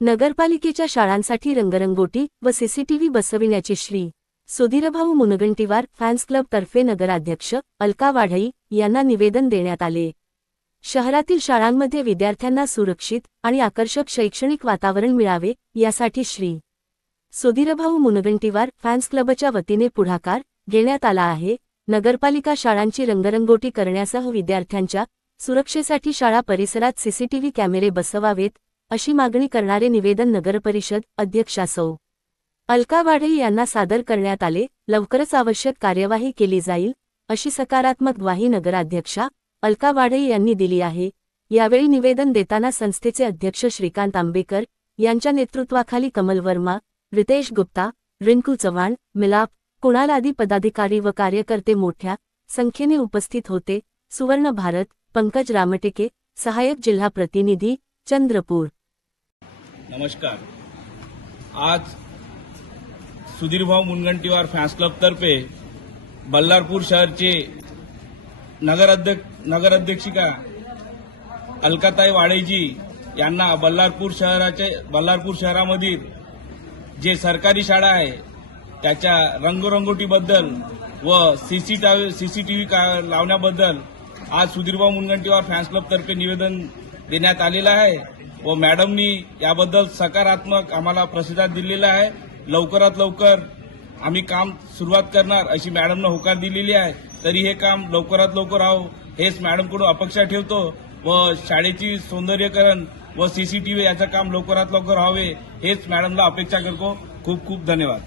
नगरपालिकेच्या शाळांसाठी रंगरंगोटी व सीसीटीव्ही बसविण्याचे श्री. सुधीरभाऊ मुनगंटीवार फॅन्स क्लब तर्फे नगराध्यक्ष अलका वाढई यांना निवेदन देण्यात आले. शहरातील शाळांमध्ये विद्यार्थ्यांना सुरक्षित आणि आकर्षक शैक्षणिक वातावरण मिळावे यासाठी श्री. सुधीरभाऊ मुनगंटीवार फॅन्स क्लबच्या वतीने पुढाकार घेण्यात आला आहे. नगरपालिका शाळांची रंगरंगोटी करण्यासह विद्यार्थ्यांच्या सुरक्षेसाठी शाळा परिसरात सीसीटीव्ही कॅमेरे बसवावेत अशी मागणी करणारे निवेदन नगरपरिषद अध्यक्षा सौ. अलका वाढई यांना सादर करण्यात आले. लवकरच आवश्यक कार्यवाही केली जाईल अशी सकारात्मक ग्वाही नगराध्यक्षा अलका वाढई यांनी दिली आहे. यावेळी निवेदन देताना संस्थेचे अध्यक्ष श्रीकांत आंबेकर यांच्या नेतृत्वाखाली कमल वर्मा, रितेश गुप्ता, रिंकू चव्हाण, मिलाप, कुणाल आदी पदाधिकारी व कार्यकर्ते मोठ्या संख्येने उपस्थित होते. सुवर्ण भारत, पंकज रामटेके, सहाय्यक जिल्हा प्रतिनिधी, चंद्रपूर. नमस्कार. आज सुधीरभाऊ मुनगंटीवार फॅन्स क्लब तर्फे बल्लारपूर शहरचे नगराध्यक्षिका अलकाताई वाढईजी यांना बल्लारपूर शहरामधील जे सरकारी शाळा आहे त्याच्या रंगरंगोटीबद्दल व सीसीटीव्ही लावण्याबद्दल आज सुधीरभाऊ मुनगंटीवार फॅन्स क्लब तर्फे निवेदन देण्यात आलेलं आहे व मॅडमनी याबद्दल सकारात्मक आम्हाला प्रतिसाद दिलेला आहे. लवकरात लवकर आम्ही काम सुरुवात करणार अशी मॅडमनं होकार दिलेली आहे. तरी हे काम लवकरात लवकर व्हावं हेच मॅडमकडून अपेक्षा ठेवतो व शाळेची सौंदर्यीकरण व सीसीटीव्ही याचं काम लवकरात लवकर व्हावे हेच मॅडमला अपेक्षा करतो. खूप खूप धन्यवाद.